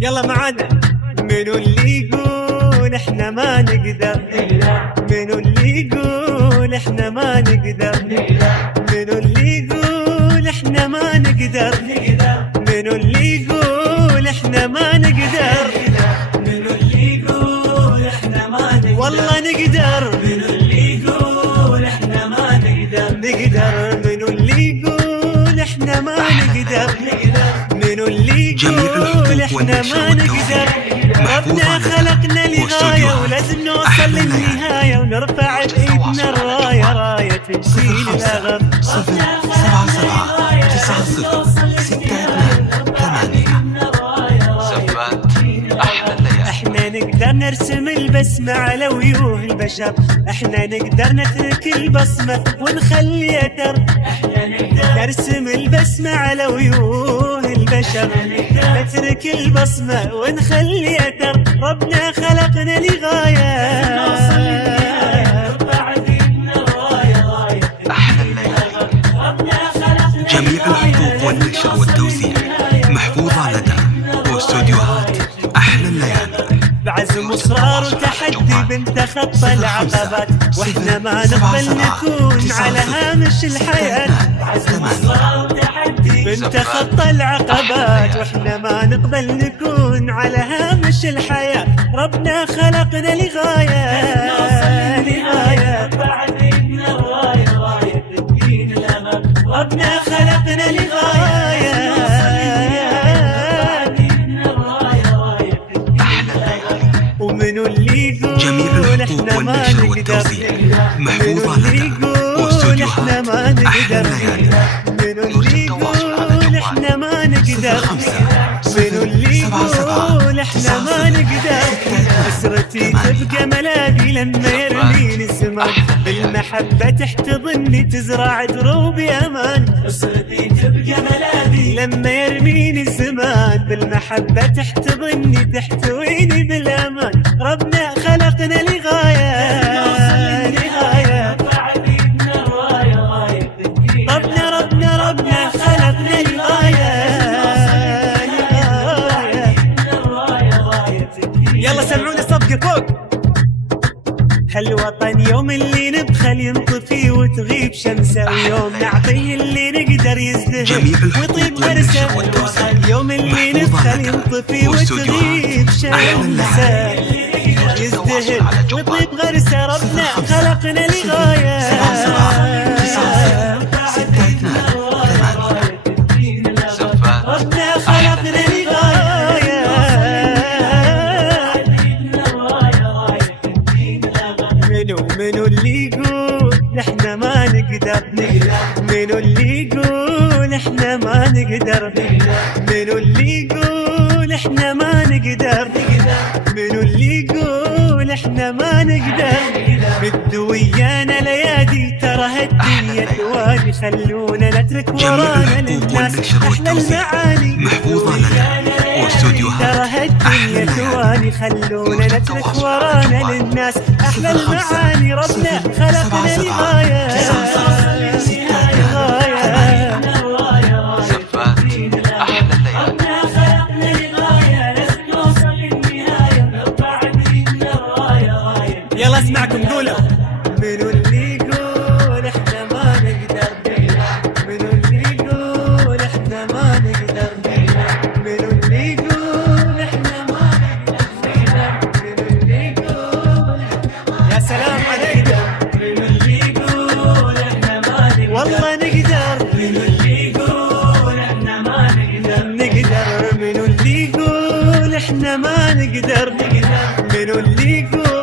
يلا معانا. منو اللي يقول احنا ما نقدر؟ منو اللي يقول احنا ما نقدر؟ منو اللي يقول احنا ما نقدر؟ منو اللي يقول احنا ما نقدر؟ منو اللي يقول احنا ما نقدر؟ والله نقدر. منو اللي يقول احنا ما نقدر؟ نقدر. منو اللي يقول احنا ما نقدر؟ منو اللي يقول احنا ما نقدر؟ ربنا خلقنا لغاية ولازم نوصل للنهاية ونرفع بإيدنا الراية، راية تشيل الأغم. 077-90-62-8 أحلى الليالي. احنا نقدر نرسم البسمة على وجوه البشر، احنا نقدر نترك البصمة ونخلي أثر. احنا نقدر نرسم البسمة على وجوه البشر، نترك البصمة ونخلي أثر. ربنا خلقنا لغاية، أحلى الليالي. جميع الحقوق والنشر والتوزيع محفوظة لدى واستوديوهات أحلى الليالي. بعزم وإصرار وتحدي بنتخطى العقبات، واحنا ما نقبل نكون على هامش الحياة. بعزم وإصرار وتحدي بنتخطى العقبات، واحنا ما نقبل نكون على هامش الحياة. ربنا خلقنا لغاية، لغاية ربنا خلقنا لغاية. ومنو اللي يقول جميع الحقوق والنشر والتوزيع محفوظة لدى واستوديوهات أحلى الليالي. منو اللي يقول احنا ما نقدر؟ منو اللي يقول احنا ما نقدر؟ أسرتي تبقى ملاذي لما يرميني الزمان، بالمحبة تحتضني تزرع دروبي أمان. أسرتي تبقى ملاذي لما يرميني الزمان، بالمحبة تحتضني تحتويني بالأمان. ربنا خلقنا لغاية، لغاية ربنا خلقنا لغاية، لغاية. يلا سمعوني صفقة فوق. هالوطن يوم اللي نبخل ينطفي وتغيب شمسه، ويوم نعطيه اللي نقدر يزدهر ويطيب غرسه. اليوم اللي نبخل ينطفي وتغيب شمسه، يزدهر ويطيب غرسه. ربنا خلقنا لغاية، ربنا خلقنا لغاية. منو اللي يقول احنا ما نقدر؟ منو اللي يقول احنا ما نقدر؟ منو اللي يقول احنا ما نقدر؟ منو اللي يقول احنا ما نقدر؟ مدوا ويانا ليادي ترى هالدنيا ثواني، خلونا نترك ورانا للناس احلى المعاني. محفوظة لدى واستوديوهات ترى هالدنيا ثواني، خلونا نترك ورانا للناس احلى المعاني. ربنا خلقنا لغاية، يلا اسمعكم قولوا. منو اللي يقول احنا ما نقدر؟ منو اللي يقول احنا ما نقدر؟ منو اللي يقول احنا ما نقدر؟ منو اللي يقول؟ يا سلام عليكم. منو اللي يقول احنا ما نقدر؟ والله نقدر. منو اللي يقول احنا ما نقدر؟ نقدر. منو اللي يقول احنا ما نقدر؟ منو اللي يقول